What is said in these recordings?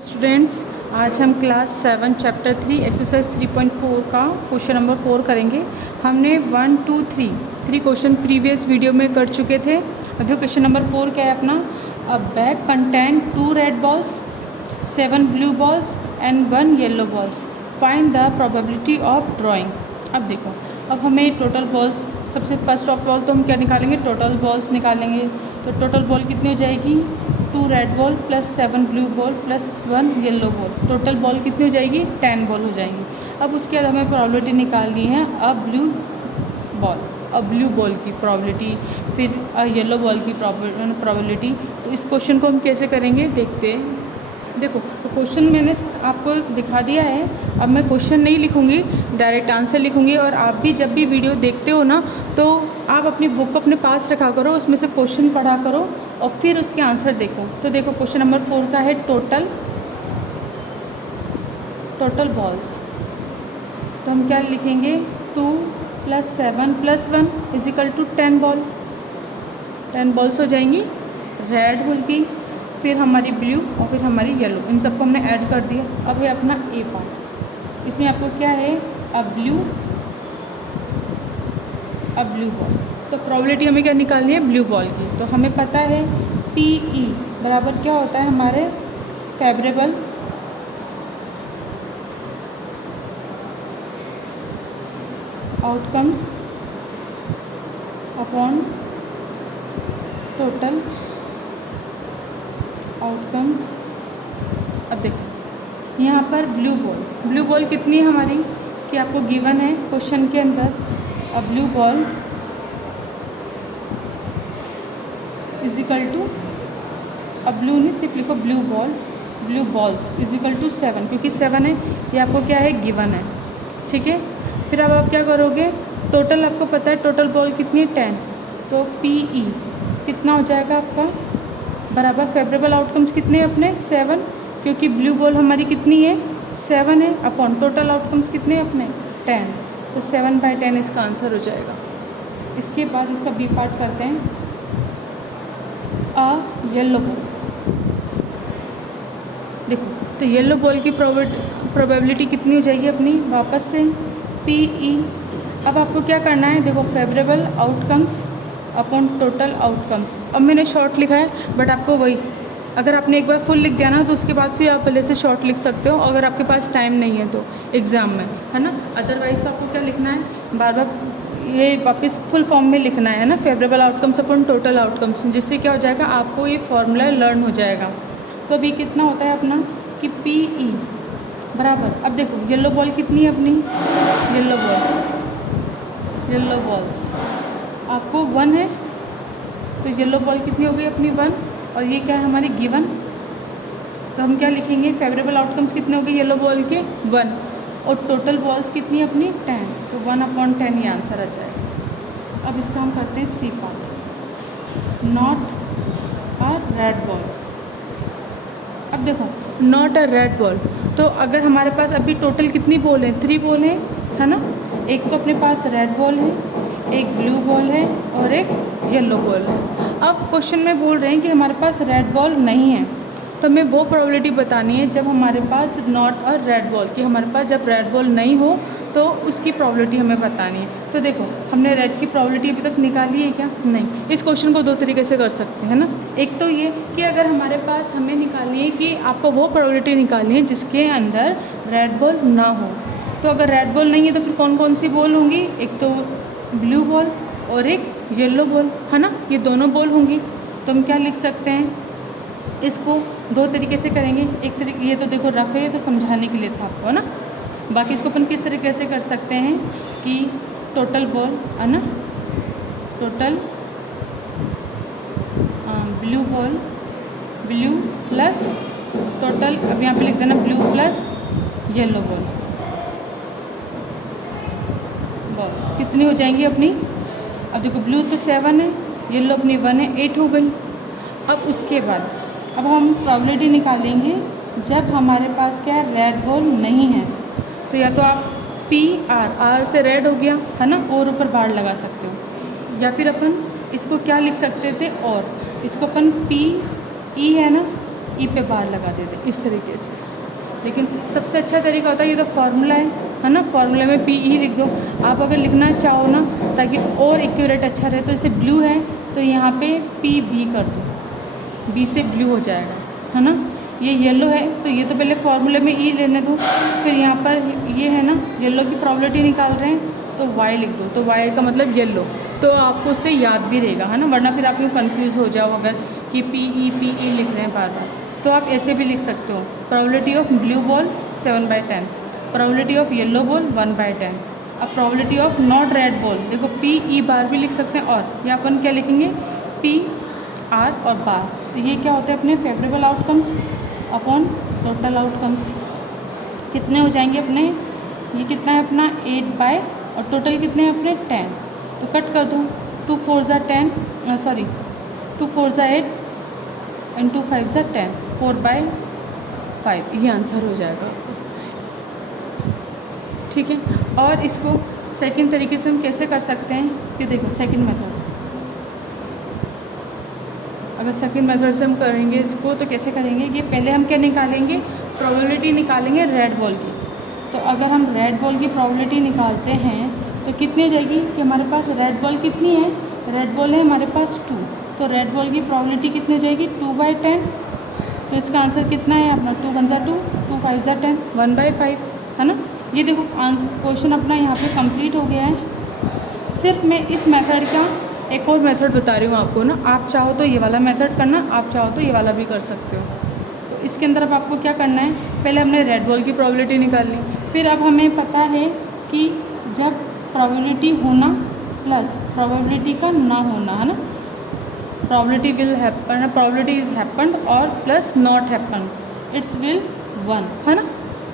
Students, आज हम class 7 chapter 3 exercise 3.4 का क्वेश्चन नंबर 4 करेंगे। हमने 1, 2, 3 क्वेश्चन प्रीवियस वीडियो में कर चुके थे। अभी क्वेश्चन नंबर 4 क्या है अपना, अ bag contain 2 red balls, 7 blue balls and 1 yellow balls, find the probability of drawing. अब देखो, अब हमें टोटल बॉल्स, सबसे फर्स्ट ऑफ ऑल तो हम क्या निकालेंगे, टोटल बॉल्स निकालेंगे। तो टोटल बॉल कितनी हो जाएगी, 2 red ball plus 7 blue ball plus 1 yellow ball, total ball कितनी हो जाएगी, 10 बॉल हो जाएंगी। अब उसके बाद हमें प्रोबेबिलिटी निकालनी है ब्लू बॉल की प्रोबेबिलिटी, फिर येलो बॉल की प्रोबेबिलिटी। तो इस क्वेश्चन को हम कैसे करेंगे देखते हैं। देखो, तो क्वेश्चन मैंने आपको दिखा दिया है। अब मैं क्वेश्चन नहीं लिखूँगी, डायरेक्ट आंसर लिखूँगी। और आप भी जब भी वीडियो देखते हो ना, तो आप अपनी बुक अपने पास रखा करो, उसमें से क्वेश्चन पढ़ा करो और फिर उसके आंसर देखो। तो देखो, क्वेश्चन नंबर 4 का है टोटल बॉल्स। तो हम क्या लिखेंगे, 2 + 7 + 1 = 10 बॉल। 10 बॉल्स हो जाएंगी, रेड होगी, फिर हमारी ब्लू और फिर हमारी येलो, इन सबको हमने ऐड कर दिया। अब है अपना ए पार्ट, इसमें आपको क्या है, अ ब्लू बॉल। तो प्रोबेबिलिटी हमें क्या निकालनी है, ब्लू बॉल की। तो हमें पता है PE बराबर क्या होता है हमारे, favourable outcomes upon total outcomes. अब देखो यहाँ पर ब्लू बॉल कितनी है हमारी, कि आपको गिवन है क्वेश्चन के अंदर, अब ब्लू बॉल = अब ब्लू नहीं, सिर्फ लिखो ब्लू बॉल्स = 7, क्योंकि 7 है, ये आपको क्या है, गिवन है। ठीक है, फिर अब आप क्या करोगे, टोटल आपको पता है टोटल बॉल कितनी है, 10। तो PE कितना हो जाएगा आपका, बराबर फेवरेबल आउटकम्स कितने हैं अपने, 7, क्योंकि ब्लू बॉल हमारी कितनी है, 7 है, अपॉन टोटल आउटकम्स कितने हैं अपने, 10। तो 7/10 इसका आंसर हो जाएगा। इसके बाद इसका बी पार्ट करते हैं, येलो बॉल। देखो, तो येलो बॉल की प्रोबेबिलिटी कितनी हो जाएगी अपनी, वापस से PE। अब आपको क्या करना है, देखो, favourable outcomes upon total outcomes. अब मैंने शॉर्ट लिखा है, बट आपको वही, अगर आपने एक बार फुल लिख दिया ना, तो उसके बाद फिर आप पहले से शॉर्ट लिख सकते हो, अगर आपके पास टाइम नहीं है तो एग्ज़ाम में, है ना। अदरवाइज़ तो आपको क्या लिखना है, बार बार ये वापस फुल फॉर्म में लिखना है ना, favourable outcomes upon total outcomes, जिससे क्या हो जाएगा, आपको ये फॉर्मूला लर्न हो जाएगा। तो अभी कितना होता है अपना, कि PE बराबर, अब देखो येलो बॉल कितनी है अपनी, येलो बॉल्स आपको 1 है, तो येलो बॉल कितनी हो गई अपनी, 1। और ये क्या है हमारी गिवन, तो हम क्या लिखेंगे, फेवरेबल आउटकम्स कितने हो गए येलो बॉल के, 1, और टोटल बॉल्स कितनी अपनी, 10। तो 1/10 ये आंसर आ जाएगा। अब इसका हम करते हैं C part, not a red ball. अब देखो, नॉट अ रेड बॉल, तो अगर हमारे पास अभी टोटल कितनी बॉल है, 3 बॉल है ना। एक तो अपने पास रेड बॉल है, एक ब्लू बॉल है और एक येलो बॉल है। अब क्वेश्चन में बोल रहे हैं कि हमारे पास रेड बॉल नहीं है, तो हमें वो प्रोबेबिलिटी बतानी है जब हमारे पास नॉट अ रेड बॉल, कि हमारे पास जब रेड बॉल नहीं हो तो उसकी प्रोबेबिलिटी हमें बतानी है। तो देखो, हमने रेड की प्रोबेबिलिटी अभी तक निकाली है क्या, नहीं। इस क्वेश्चन को 2 तरीके से कर सकते हैं ना। एक तो ये कि अगर हमारे पास, हमें निकालनी है कि आपको वो प्रोबेबिलिटी निकालनी है जिसके अंदर रेड बॉल ना हो। तो अगर रेड बॉल नहीं है तो फिर कौन कौन सी बॉल होंगी, एक तो ब्लू बॉल और एक येलो बॉल, है ना, ये दोनों बॉल होंगी। तो हम क्या लिख सकते हैं, इसको 2 तरीके से करेंगे। एक तरीके, ये तो देखो रफ है, ये तो समझाने के लिए था आपको, है ना। बाकी इसको अपन किस तरीके से कर सकते हैं, कि टोटल बॉल, है ना, total blue ball, blue plus total, अब यहाँ पे लिख देना ब्लू प्लस येलो बॉल कितनी हो जाएंगी अपनी। अब देखो, ब्लू तो 7 है, येलो अपनी 1 है, 8 हो गई। अब उसके बाद अब हम प्रोबेबिलिटी निकालेंगे जब हमारे पास क्या है, रेड बॉल नहीं है। तो या तो आप PR से रेड हो गया, है ना, और ऊपर बार लगा सकते हो, या फिर अपन इसको क्या लिख सकते थे, और इसको अपन PE है ना, ई पे बार लगा देते हैं इस तरीके से। लेकिन सबसे अच्छा तरीका होता है, ये तो फार्मूला है ना, फार्मूले में पी ई लिख दो। आप अगर लिखना चाहो ना ताकि और एक्यूरेट अच्छा रहे, तो जैसे ब्लू है तो यहाँ पे पी बी कर दो, बी से ब्लू हो जाएगा, है ना। ये येलो है तो ये तो पहले फार्मूले में ई लेने दो, फिर यहाँ पर ये है ना येलो की प्रोबेबिलिटी निकाल रहे हैं तो वाई लिख दो, तो वाई का मतलब येलो, तो आपको उससे याद भी रहेगा, है ना, वरना फिर आप यूँ कन्फ्यूज़ हो जाओ अगर कि पी ई लिख रहे हैं बार बार। तो आप ऐसे भी लिख सकते हो, probability of blue ball 7/10, probability of yellow ball 1/10। अब probability of not red ball, देखो पी ई बार भी लिख सकते हैं, और या अपन क्या लिखेंगे पी आर और बार, तो ये क्या होते हैं अपने favourable outcomes upon total outcomes. कितने हो जाएंगे अपने, ये कितना है अपना 8 और टोटल कितने हैं अपने 10, तो कट कर दो, 2 4 ज़ा 10, 2 4 ज़ा 8 एंड 2 5 ज़ा 10, 4/5, ये आंसर हो जाएगा आपको, ठीक है। और इसको सेकंड तरीके से हम कैसे कर सकते हैं कि देखो सेकंड मेथड, अगर सेकंड मेथड से हम करेंगे इसको तो कैसे करेंगे, ये पहले हम क्या निकालेंगे, प्रोबेबिलिटी निकालेंगे रेड बॉल की। तो अगर हम रेड बॉल की प्रोबेबिलिटी निकालते हैं तो कितनी हो जाएगी कि हमारे पास रेड बॉल कितनी है, रेड बॉल है हमारे पास 2, तो रेड बॉल की प्रोबेबिलिटी कितनी हो जाएगी 2/10, तो इसका आंसर कितना है अपना 2 1 ज़ा 2, 2 5 ज़ा 10, 1/5, है ना। ये देखो आंसर क्वेश्चन अपना यहाँ पे कंप्लीट हो गया है। सिर्फ मैं इस मेथड का एक और मेथड बता रही हूँ आपको ना, आप चाहो तो ये वाला मेथड करना, आप चाहो तो ये वाला भी कर सकते हो। तो इसके अंदर अब आपको क्या करना है, पहले हमने रेड बॉल की प्रोबेबिलिटी निकालनी, फिर अब हमें पता है कि जब प्रोबेबिलिटी होना प्लस प्रोबेबिलिटी का ना होना, है ना, probability will happen, probability is happened और plus not happen it's will 1, है ना।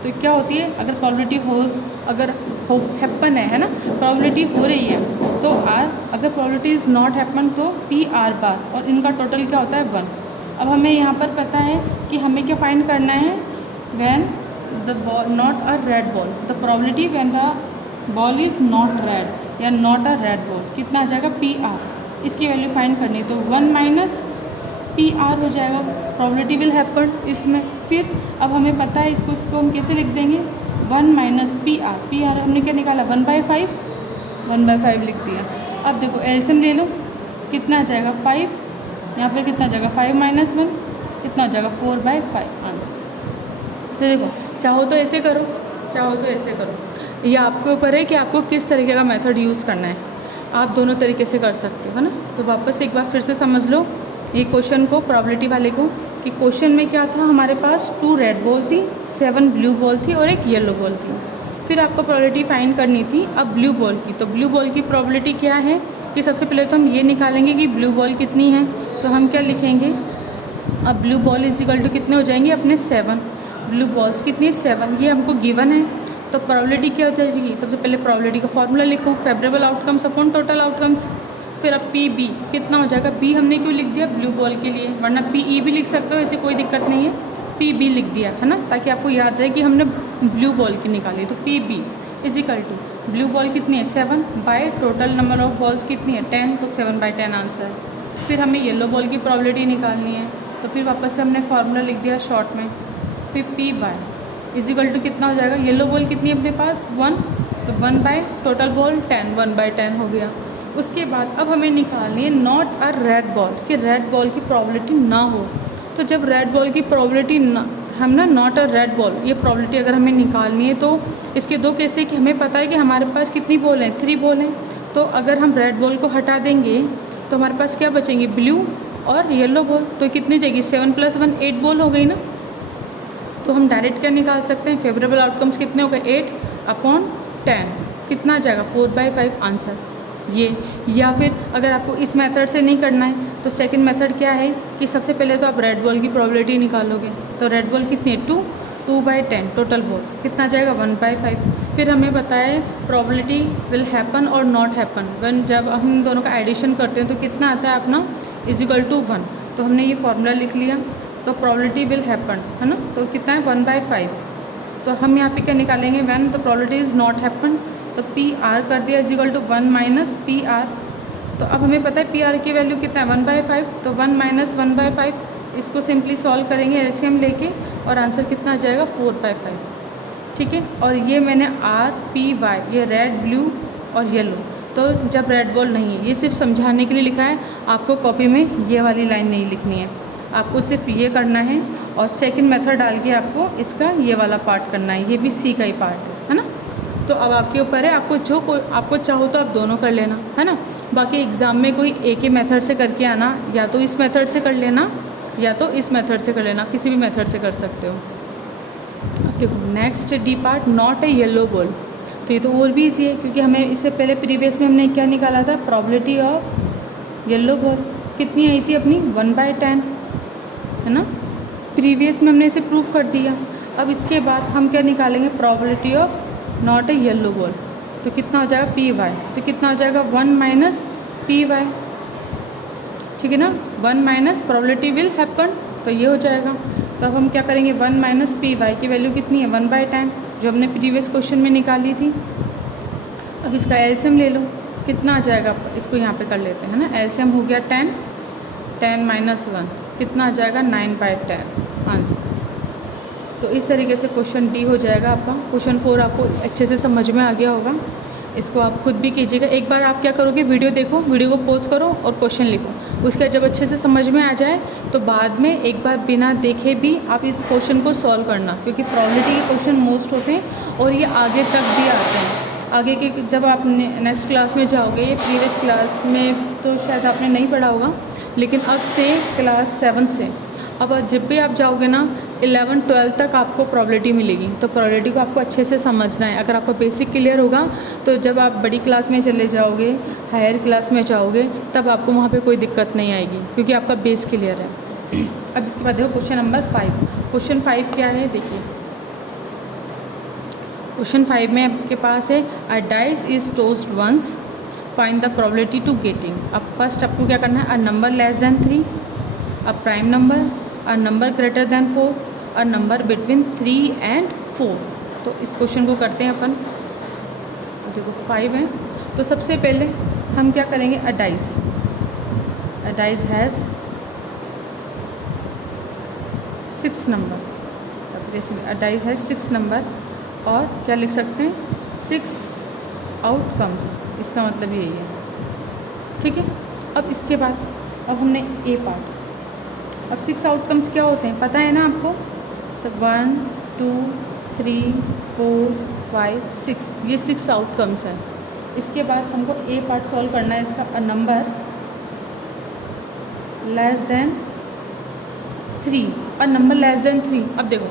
तो क्या होती है, अगर प्रोबेबिलिटी हो, अगर हो हैपन है ना, प्रोबेबिलिटी हो रही है तो आर, अगर प्रोबेबिलिटी इज़ नॉट हैपन तो पी आर बार, और इनका टोटल क्या होता है 1। अब हमें यहाँ पर पता है कि हमें क्या फाइंड करना है, when the ball not a red ball, the probability when the ball is not red या नॉट अ रेड बॉल, कितना आ जाएगा पी आर, इसकी वैल्यू फाइंड करनी, तो 1 माइनस पी आर हो जाएगा, प्रोबेबिलिटी विल हैपन इसमें। फिर अब हमें पता है इसको हम कैसे लिख देंगे, 1 माइनस पी आर हमने क्या निकाला 1/5, 1/5 लिख दिया। अब देखो एलसीएम ले लो, कितना आ जाएगा 5, यहाँ पर कितना आ जाएगा 5 माइनस 1, कितना हो जाएगा 4/5 आंसर। तो देखो चाहो तो ऐसे करो, चाहो तो ऐसे करो, ये आपके ऊपर है कि आपको किस तरीके का मेथड यूज़ करना है, आप दोनों तरीके से कर सकते हो, है ना। तो वापस एक बार फिर से समझ लो ये क्वेश्चन को, प्रोबेबिलिटी वाले को, कि क्वेश्चन में क्या था, हमारे पास 2 रेड बॉल थी, 7 ब्लू बॉल थी और एक येलो बॉल थी। फिर आपको प्रोबेबिलिटी फाइंड करनी थी अब ब्लू बॉल की, तो ब्लू बॉल की प्रोबेबिलिटी क्या है कि सबसे पहले तो हम ये निकालेंगे कि ब्लू बॉल कितनी है, तो हम क्या लिखेंगे, अब blue ball is equal to कितने हो जाएंगे अपने 7, ब्लू बॉल्स कितनी है 7, ये हमको गिवन है। तो प्रोबेबिलिटी क्या होता है जी, सबसे पहले प्रोबेबिलिटी का फॉर्मूला लिखो, favourable outcomes upon total outcomes. फिर अब पी बी कितना हो जाएगा, बी हमने क्यों लिख दिया ब्लू बॉल के लिए, वरना पी ई भी लिख सकते हो, ऐसी कोई दिक्कत नहीं है, पी बी लिख दिया, है ना, ताकि आपको याद रहे कि हमने ब्लू बॉल की निकाली। तो P B is equal to blue ball कितनी है 7 by total number of balls कितनी है 10, तो 7/10 आंसर। फिर हमें येलो बॉल की प्रोबेबिलिटी निकालनी है, तो फिर वापस से हमने फार्मूला लिख दिया शॉर्ट में, फिर P by is equal to कितना हो जाएगा, येलो बॉल कितनी है अपने पास 1, तो 1 बाय टोटल बॉल 10, 1/10 हो गया। उसके बाद अब हमें निकालनी है नॉट अ रेड बॉल, कि रेड बॉल की प्रोबेबिलिटी ना हो। तो जब रेड बॉल की प्रोबेबिलिटी ना, हम ना नॉट अ रेड बॉल, ये प्रोबेबिलिटी अगर हमें निकालनी है तो इसके दो केस है कि हमें पता है कि हमारे पास कितनी बॉल हैं 3 बॉल हैं, तो अगर हम रेड बॉल को हटा देंगे तो हमारे पास क्या बचेंगे ब्लू और येलो बॉल, तो कितनी जाएगी 7 + 1 8 बॉल हो गई ना। तो हम डायरेक्ट क्या निकाल सकते हैं, फेवरेबल आउटकम्स कितने हो गए 8/10, कितना आ जाएगा 4/5 आंसर ये। या फिर अगर आपको इस मेथड से नहीं करना है तो सेकंड मेथड क्या है कि सबसे पहले तो आप रेड बॉल की प्रोबेबिलिटी निकालोगे, तो रेड बॉल कितनी है 2/10 टोटल बॉल कितना आ जाएगा 1/5। फिर हमें बताया है प्रोबेबिलिटी विल हैपन और नॉट हैपन वन, जब हम दोनों का एडिशन करते हैं तो कितना आता है अपना इज इक्वल टू 1, तो हमने ये फार्मूला लिख लिया। तो प्रोबेबिलिटी विल हैपन है ना, तो कितना है 1/5। तो हम यहाँ पे क्या निकालेंगे when the probability is not happen, तो पी आर कर दिया is equal to 1 minus P R. तो अब हमें पता है पी आर की वैल्यू कितना है 1/5, तो 1 - 1/5 इसको सिंपली सॉल्व करेंगे एलसीएम लेके और आंसर कितना आ जाएगा 4/5। ठीक है, और ये मैंने RPY ये रेड ब्लू और येलो, तो जब रेड बॉल नहीं है, ये सिर्फ समझाने के लिए लिखा है, आपको कॉपी में ये वाली लाइन नहीं लिखनी है, आपको सिर्फ ये करना है और सेकंड मेथड डाल के आपको इसका ये वाला पार्ट करना है, ये भी सी का ही पार्ट है ना। तो अब आपके ऊपर है, आपको चाहो तो आप दोनों कर लेना, है ना। बाकी एग्ज़ाम में कोई एक ही मेथड से करके आना, या तो इस मेथड से कर लेना या तो इस मेथड से कर लेना, किसी भी मेथड से कर सकते हो। अब देखो next D part, not a yellow ball. तो ये तो और भी ईजी है, क्योंकि हमें इससे पहले प्रीवियस में हमने क्या निकाला था, प्रोबेबिलिटी ऑफ येलो बॉल कितनी आई थी अपनी 1/10, है ना। प्रीवियस में हमने इसे प्रूव कर दिया। अब इसके बाद हम क्या निकालेंगे, probability of not a yellow ball, तो कितना हो जाएगा PY, तो कितना हो जाएगा 1 - PY, ठीक है ना। 1 - प्रोबेबिलिटी विल हैपन, तो ये हो जाएगा। तो अब हम क्या करेंगे, 1 - PY की वैल्यू कितनी है 1/10, जो हमने प्रीवियस क्वेश्चन में निकाली थी। अब इसका एलसीएम ले लो, कितना आ जाएगा, इसको यहाँ पे कर लेते हैं ना। एलसीएम हो गया 10 - 1 कितना आ जाएगा 9/10 आंसर। तो इस तरीके से क्वेश्चन डी हो जाएगा आपका। क्वेश्चन 4 आपको अच्छे से समझ में आ गया होगा, इसको आप खुद भी कीजिएगा। एक बार आप क्या करोगे, वीडियो देखो, वीडियो को पॉज करो और क्वेश्चन लिखो। उसके बाद जब अच्छे से समझ में आ जाए तो बाद में एक बार बिना देखे भी आप इस क्वेश्चन को सॉल्व करना, क्योंकि प्रोबेबिलिटी के क्वेश्चन मोस्ट होते हैं और ये आगे तक भी आते हैं। आगे के जब आप नेक्स्ट क्लास में जाओगे, ये प्रीवियस क्लास में तो शायद आपने नहीं पढ़ा होगा, लेकिन अब से क्लास 7 से अब जब भी आप जाओगे ना 11 12 तक आपको प्रोबेबिलिटी मिलेगी। तो प्रोबेबिलिटी को आपको अच्छे से समझना है। अगर आपका बेसिक क्लियर होगा तो जब आप बड़ी क्लास में चले जाओगे, हायर क्लास में जाओगे, तब आपको वहाँ पे कोई दिक्कत नहीं आएगी, क्योंकि आपका बेस क्लियर है। अब इसके बाद देखो क्वेश्चन नंबर 5। क्वेश्चन 5 क्या है, देखिए क्वेश्चन 5 में आपके पास है a dice is tossed once, find the probability to getting. अब फर्स्ट आपको क्या करना है, a number less than 3, a prime number, a number greater than 4, a number between 3 and 4। तो इस क्वेश्चन को करते हैं अपन। देखो 5 है, तो सबसे पहले हम क्या करेंगे, अ dice has 6 number. A dice has 6 number, और क्या लिख सकते हैं 6 आउटकम्स, इसका मतलब यही है। ठीक है, अब इसके बाद अब हमने ए पार्ट। अब 6 आउटकम्स क्या होते हैं पता है ना आपको, सब 1 2 3 4 5 6, ये 6 आउटकम्स हैं। इसके बाद हमको ए पार्ट सॉल्व करना है इसका, अ नंबर लेस देन 3, अ नंबर लेस देन 3। अब देखो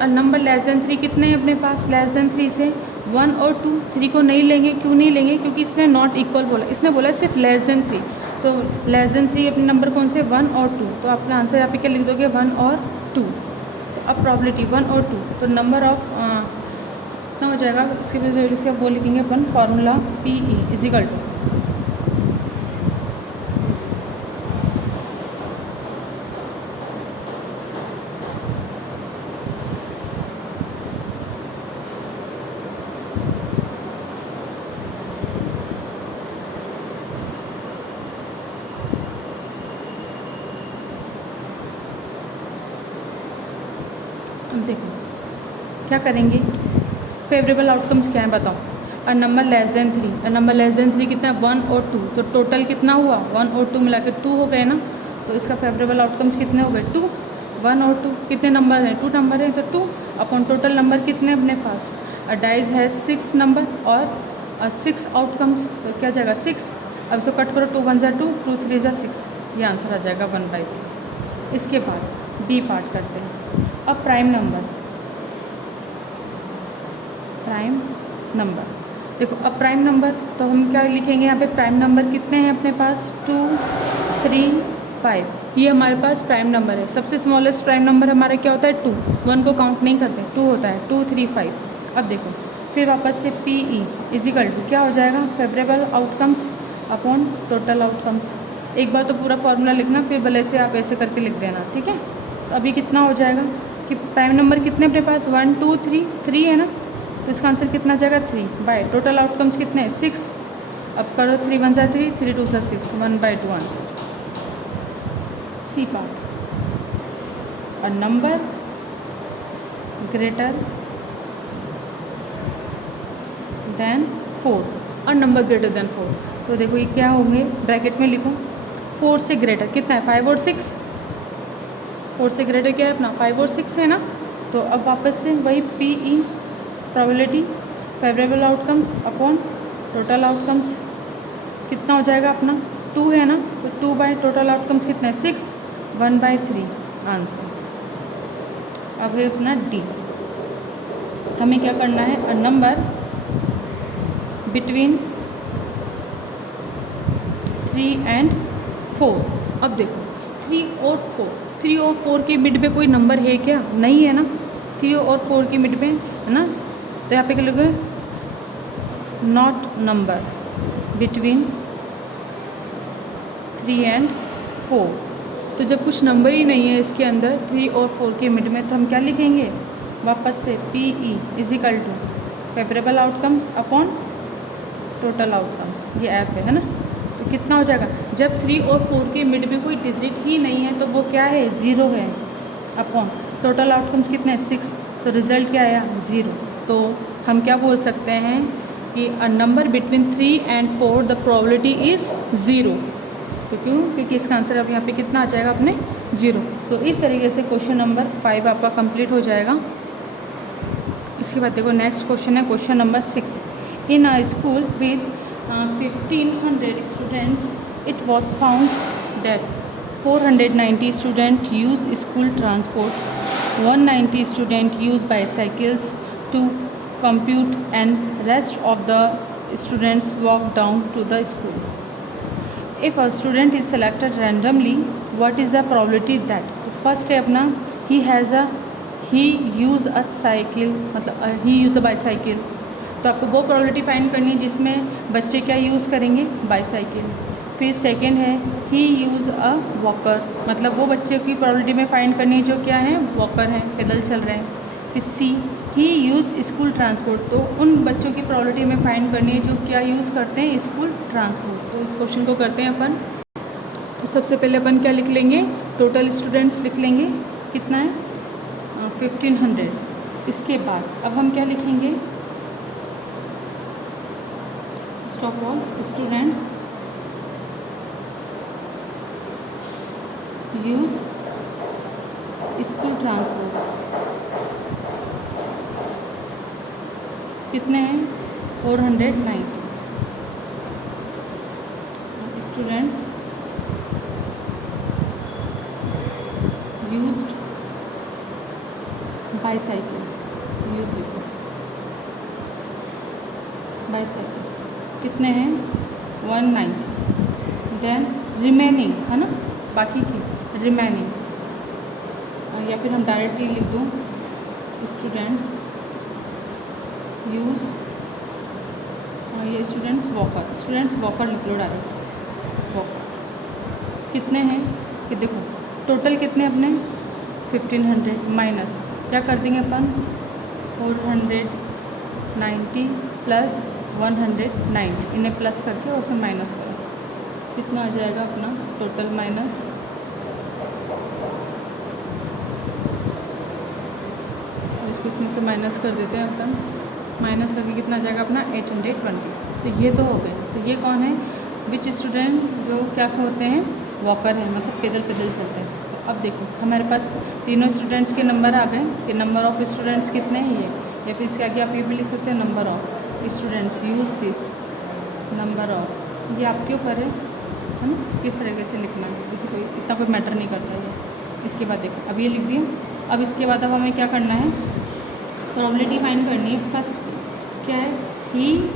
अ नंबर लेस देन 3 कितने हैं अपने पास, लेस देन 3 से 1 और 2, 3 को नहीं लेंगे। क्यों नहीं लेंगे, क्योंकि इसने नॉट इक्वल बोला, इसने बोला सिर्फ लेस देन 3। तो लेस देन 3 अपने नंबर कौन से, 1 और 2, तो अपना आंसर यहाँ पे क्या लिख दोगे 1 और 2। तो अब प्रोबेबिलिटी 1 और 2, तो नंबर ऑफ कितना हो जाएगा, इसकी वजह से आप वो लिखेंगे अपन फार्मूला PE इजिकल टू देखो क्या करेंगे, फेवरेबल आउटकम्स क्या है बताओ। अ नंबर लेस देन 3, अ नंबर लेस देन 3 कितना है 1 और 2, तो टोटल कितना हुआ 1 और 2 मिला के 2 हो गए ना। तो इसका फेवरेबल आउटकम्स कितने हो गए 2, 1 और 2 कितने नंबर हैं 2 नंबर हैं, तो 2 अपॉन टोटल नंबर कितने अपने पास। अ डाइस है 6 नंबर और 6 आउटकम्स, तो क्या जाएगा 6। अब इसको कट करो, 2 1 ज़ा 2, 2 3 ज़ा 6, ये आंसर आ जाएगा 1/3। इसके बाद बी पार्ट करते हैं। अब प्राइम नंबर देखो, अब प्राइम नंबर तो हम क्या लिखेंगे यहाँ पे, प्राइम नंबर कितने हैं अपने पास 2 3 5, ये हमारे पास प्राइम नंबर है। सबसे स्मॉलेस्ट प्राइम नंबर हमारा क्या होता है 2, 1 को काउंट नहीं करते, 2 होता है 2 3 5। अब देखो फिर वापस से PE इजिकल टू क्या हो जाएगा, favourable outcomes upon total outcomes. एक बार तो पूरा फार्मूला लिखना, फिर भले से आप ऐसे करके लिख देना, ठीक है। तो अभी कितना हो जाएगा कि प्राइम नंबर कितने अपने पास 1 2 3 है ना, तो इसका आंसर कितना जाएगा 3 बाय टोटल आउटकम्स कितने हैं 6। अब करो 3 1 ज़ा 3, 3 2 ज़ा 6, 1/2 answer. C part a number greater than 4, a number greater than 4। तो देखो ये क्या होंगे, ब्रैकेट में लिखो 4 से ग्रेटर कितना है 5 और 6, 4 से ग्रेटर क्या है अपना 5 और 6 है ना। तो अब वापस से वही P E probability favourable outcomes upon total outcomes कितना हो जाएगा अपना 2 है ना, तो 2 बाई टोटल आउटकम्स कितना है 6, 1/3 आंसर। अब है अपना डी, हमें क्या करना है अ नंबर बिटवीन 3 and 4। अब देखो 3 और 4 के मिड में कोई नंबर है क्या, नहीं है ना, 3 और 4 के मिड में है ना, तो यहाँ पे क्या लिखोगे नॉट नंबर बिटवीन 3 and 4। तो जब कुछ नंबर ही नहीं है इसके अंदर 3 और 4 के मिड में, तो हम क्या लिखेंगे वापस से P E is equal to favourable outcomes upon total outcomes, ये एफ है ना। तो कितना हो जाएगा, जब 3 और 4 के मिड में कोई डिजिट ही नहीं है तो वो क्या है 0 है, अपॉन टोटल आउटकम्स कितने हैं 6, तो रिजल्ट क्या आया 0। तो हम क्या बोल सकते हैं कि अ number between 3 and 4 the probability is 0। तो क्यों, क्योंकि इसका आंसर अब यहाँ पे कितना आ जाएगा अपने 0। तो इस तरीके से क्वेश्चन नंबर 5 आपका कंप्लीट हो जाएगा। इसके बाद देखो नेक्स्ट क्वेश्चन है question number 6। In a school with 1500 students it was found that 490 student use school transport, 190 student use bicycles to compute and rest of the students walk down to the school. If a student is selected randomly, what is the probability that, तो first है अपना he use a cycle, मतलब he use a bicycle। तो आपको वो probability find करनी है जिसमें बच्चे क्या यूज़ करेंगे बाईसाइकिल। फिर सेकेंड है ही यूज़ अ वॉकर, मतलब वो बच्चे की प्रोबेबिलिटी में फाइंड करनी है जो क्या है वॉकर हैं, पैदल चल रहे हैं। फिर सी ही यूज़ स्कूल ट्रांसपोर्ट, तो उन बच्चों की प्रोबेबिलिटी में फाइंड करनी है जो क्या यूज़ करते हैं स्कूल ट्रांसपोर्ट। तो इस क्वेश्चन को करते हैं अपन। तो सबसे पहले अपन क्या लिख लेंगे, टोटल स्टूडेंट्स लिख लेंगे, कितना है 1500। इसके बाद अब हम क्या लिखेंगे, first of all students use school transport कितने हैं 490 स्टूडेंट्स यूज्ड बाईसाइकिल, यूज लिखो बाईसाइकिल कितने हैं 190। देन रिमेनिंग है ना, बाकी की रिमेनिंग, या फिर हम डायरेक्टली लिख दूँ स्टूडेंट्स यूज़, ये स्टूडेंट्स वॉकर लिख लो डायरेक्ट वॉकर। कितने हैं कि देखो टोटल कितने अपने 1500 माइनस क्या कर देंगे अपन 490 प्लस 190, इन्हें प्लस करके और उसे माइनस करो, कितना आ जाएगा अपना टोटल माइनस इसको इसमें से माइनस कर देते हैं अपन, माइनस करके कितना आ जाएगा अपना 820। तो ये तो हो गए। तो ये कौन है, विच स्टूडेंट जो क्या होते हैं वॉकर हैं, मतलब पैदल पैदल चलते हैं। तो अब देखो हमारे पास तीनों स्टूडेंट्स के नंबर आ गए कि नंबर ऑफ़ स्टूडेंट्स कितने हैं ये, या फिर इसके आगे आप ये भी लिख सकते हैं number of students use this, number of, ये आपके ऊपर है ना किस तरीके से लिखना है, किसी कोई इतना कोई मैटर नहीं करता है। इसके बाद देखो अब ये लिख दिए। अब इसके बाद अब हमें क्या करना है, प्रोबेबिलिटी फाइंड करनी है। फर्स्ट क्या है, ही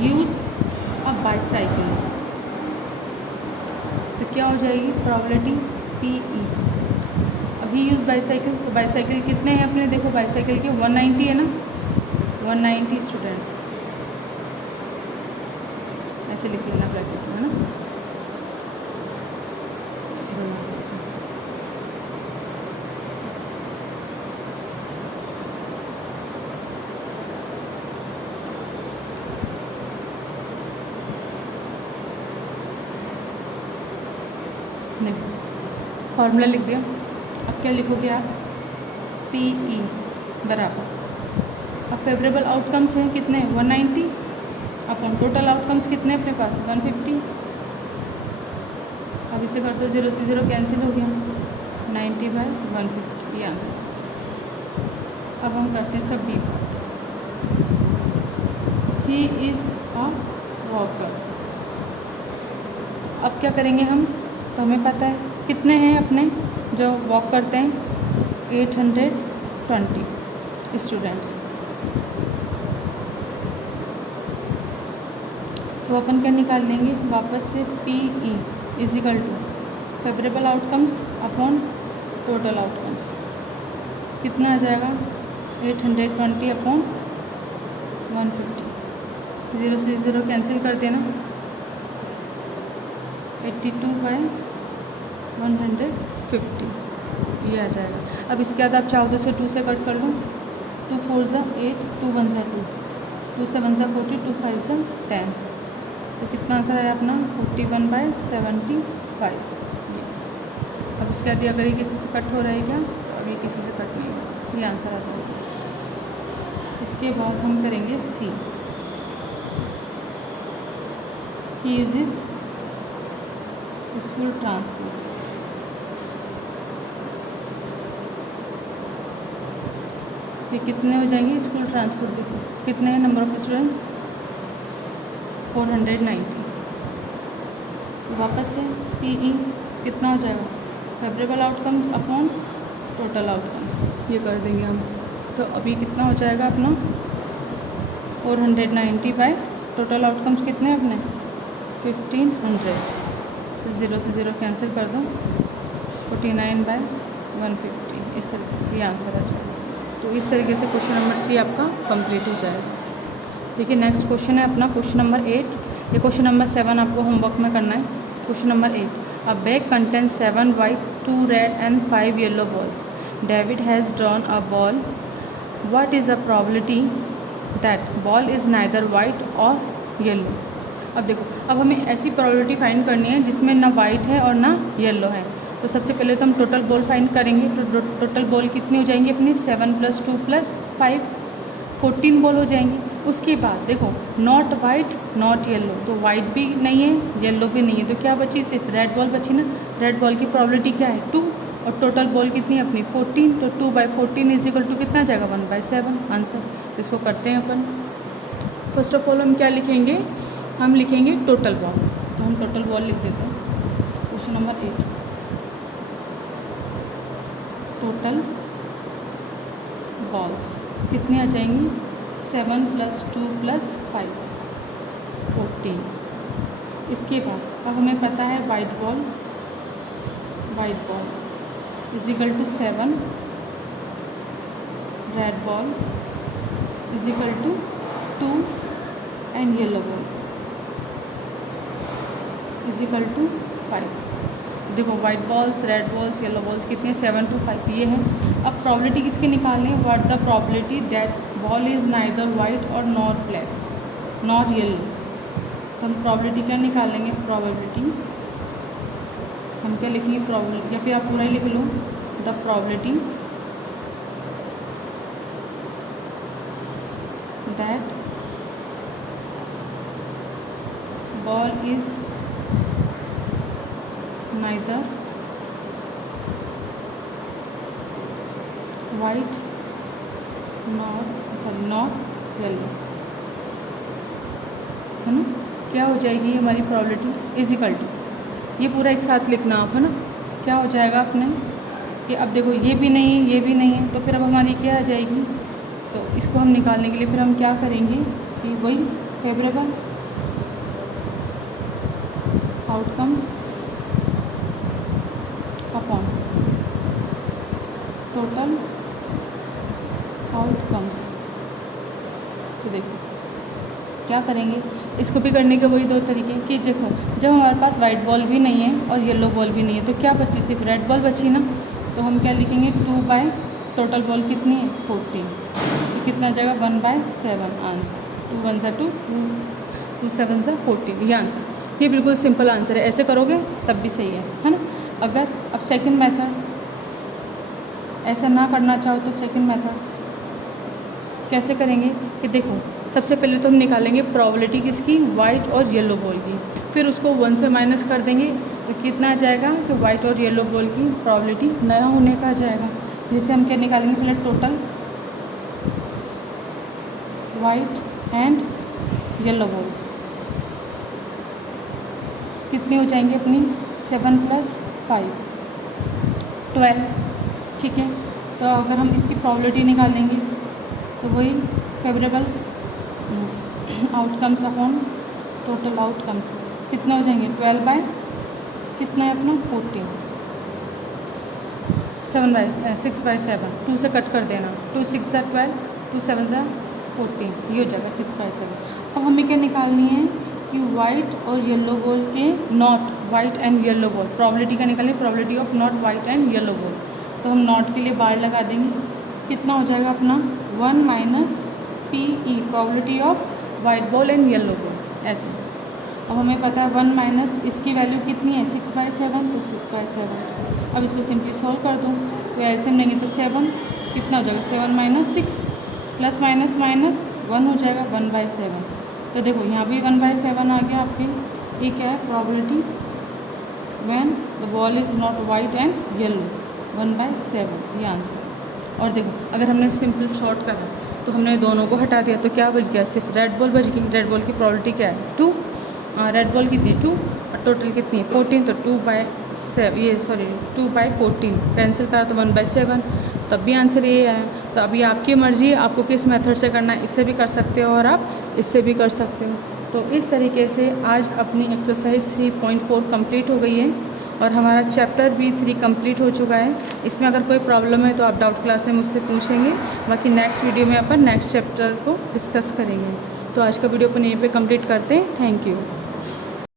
यूज़ अ बाईसाइकिल, तो क्या हो जाएगी प्रोबेबिलिटी पी ई। अब ही यूज़ बाईसाइकिल, तो बाईसाइकिल कितने हैं अपने, देखो बाईसाइकिल के 190 है ना, 190 स्टूडेंट्स, ऐसे लिख लेना ब्रैकेट में है ना। देखो फॉर्मूला लिख दिया। अब क्या लिखोगे आप, PE बराबर, अब फेवरेबल आउटकम्स हैं कितने 190 अपन टोटल आउटकम्स कितने अपने पास 150। अब इसे कर दो 0 से 0 कैंसिल हो गया 90/150 ये आंसर। अब हम करते हैं सब B. He is a walker. अब क्या करेंगे हम, तो हमें पता है कितने हैं अपने जो वॉक करते हैं 820 स्टूडेंट्स। तो अपन क्या निकाल लेंगे वापस से PE is equal to favourable outcomes upon total outcomes. कितना आ जाएगा 820 अपॉन 150। 0 से 0 कैंसिल कर देना 82/150 ये आ जाएगा। अब इसके बाद आप चाहो तो इसे 2 से कट कर लो 2 4 ज़ा 8 2 1 ज़ा 2 2 7 ज़ा 40 2 5 ज़ा 10। तो कितना आंसर आया अपना 41/75। अब उसके बाद अगर ये किसी से कट हो रहेगा तो अब ये किसी से कट नहीं होगा, ये आंसर आ जाएगा। इसके बाद हम करेंगे C. He uses school transport. ये कितने हो जाएंगे स्कूल ट्रांसपोर्ट, देखो कितने हैं नंबर ऑफ स्टूडेंट्स 490। तो वापस से PE कितना हो जाएगा favourable outcomes upon total outcomes ये कर देंगे हम। तो अभी कितना हो जाएगा अपना 490 बाय टोटल आउटकम्स कितने अपने 1500 से 0 से 0 कैंसिल कर दो 49/150 इस तरीके से ये आंसर आ जाएगा। तो इस तरीके से क्वेश्चन नंबर सी आपका कंप्लीट हो जाएगा। देखिए नेक्स्ट क्वेश्चन है अपना क्वेश्चन नंबर 8। ये क्वेश्चन नंबर 7 आपको होमवर्क में करना है। Question number 8, a bag contains 7 white 2 red and 5 yellow balls. David has drawn a ball. What is the probability that ball is neither white or yellow? अब देखो, अब हमें ऐसी प्रोबेबिलिटी फाइंड करनी है जिसमें ना वाइट है और ना येलो है। तो सबसे पहले तो हम टोटल बॉल फाइंड करेंगे। तो टोटल बॉल कितनी हो जाएंगी अपनी 7 + 2 + 5 14 बॉल हो जाएंगी। उसके बाद देखो नॉट वाइट नॉट येलो, तो वाइट भी नहीं है येलो भी नहीं है, तो क्या बची सिर्फ रेड बॉल बची ना। रेड बॉल की प्रोबेबिलिटी क्या है 2 और टोटल बॉल कितनी है अपनी 14। तो 2/14 = कितना आ जाएगा 1/7 आंसर। तो इसको करते हैं अपन। फर्स्ट ऑफ ऑल हम क्या लिखेंगे, हम लिखेंगे टोटल बॉल। तो हम टोटल बॉल लिख देते हैं। क्वेश्चन नंबर 8, टोटल बॉल्स कितनी आ जाएंगी 7 + 2 + 5 14। इसके बाद अब हमें पता है white ball = 7, red ball = 2 and yellow ball = 5। देखो white balls red balls yellow balls कितने 7 to 5 ये हैं। अब प्रॉबिलिटी किसके निकालनी है, what the probability that ball is neither white और नॉट ब्लैक नॉट येलो। तो हम प्रॉबिलिटी क्या निकालेंगे, प्रॉबिलिटी हम क्या लिखेंगे प्रॉबिलिटी, या फिर आप पूरा ही लिख लो the probability that ball is neither white not yellow है ना। क्या हो जाएगी हमारी प्रॉबिलिटी = ये पूरा एक साथ लिखना आप है ना। क्या हो जाएगा अपने कि अब देखो ये भी नहीं है ये भी नहीं है, तो फिर अब हमारी क्या आ जाएगी। तो इसको हम निकालने के लिए फिर हम क्या करेंगे कि वही favourable outcomes upon total outcomes. तो देखो क्या करेंगे, इसको भी करने के वही 2 तरीके कि देखो जब हमारे पास वाइट बॉल भी नहीं है और येलो बॉल भी नहीं है तो क्या बची, सिर्फ रेड बॉल बची ना। तो हम क्या लिखेंगे 2 टोटल बॉल कितनी है 14, तो कितना आ जाएगा 1/7 आंसर। 2 1 ज़ा 2 2 7 ज़ा 14 ये आंसर। ये बिल्कुल सिंपल आंसर है, ऐसे करोगे तब भी सही है ना। अगर अब सेकंड मेथड ऐसा ना करना चाहो तो सेकंड मेथड कैसे करेंगे कि देखो, सबसे पहले तो हम निकालेंगे प्रोबेबिलिटी किसकी, वाइट और येलो बॉल की, फिर उसको 1 से माइनस कर देंगे तो कितना आ जाएगा कि वाइट और येलो बॉल की प्रोबेबिलिटी नया होने का आ जाएगा। जिससे हम क्या निकालेंगे, पहले total white and yellow ball कितनी हो जाएंगे अपनी, 7 + 5 12, ठीक है। तो अगर हम इसकी प्रोबेबिलिटी निकालेंगे तो वही favourable outcomes upon total outcomes कितना हो जाएंगे, 12 बाय कितना है अपना 14, 6/7, 2 से कट कर देना, 2 6 = 12, 2 7 = 14, ये हो जाएगा 6/7। अब हमें क्या निकालनी है कि वाइट और येलो बॉल के not white and yellow ball probability का निकालें, probability of not white and yellow ball. तो हम नॉट के लिए बार लगा देंगे, कितना हो जाएगा अपना 1 - PE probability of white ball and yellow ball, ऐसे। अब हमें पता है 1 - इसकी वैल्यू कितनी है, 6/7, तो 6/7। अब इसको सिंपली सॉल्व कर दूँ तो एलसीएम लेंगे तो 7 कितना हो जाएगा, 7 - 6 प्लस माइनस माइनस 1 हो जाएगा 1/7। तो देखो यहाँ भी 1/7 आ गया आपके। ये क्या है, probability when the ball is not white and yellow, 1/7 ये आंसर। और देखो अगर हमने सिंपल शॉर्ट करा तो हमने दोनों को हटा दिया तो क्या बच गया, सिर्फ रेड बॉल बच गई। रेड बॉल की प्रोबेबिलिटी क्या है, 2, रेड बॉल की थी 2 और टोटल कितनी है 14, तो 2/14 कैंसिल करा तो 1/7, तब भी आंसर ये आया। तो अभी आपकी मर्ज़ी है आपको किस मेथड से करना है, इससे भी कर सकते हो और आप इससे भी कर सकते हो। तो इस तरीके से आज अपनी एक्सरसाइज 3.4 कंप्लीट हो गई है और हमारा चैप्टर भी 3 कंप्लीट हो चुका है। इसमें अगर कोई प्रॉब्लम है तो आप डाउट क्लास में मुझसे पूछेंगे, बाकी नेक्स्ट वीडियो में अपन नेक्स्ट चैप्टर को डिस्कस करेंगे। तो आज का वीडियो अपन यहीं पे कंप्लीट करते हैं। Thank you.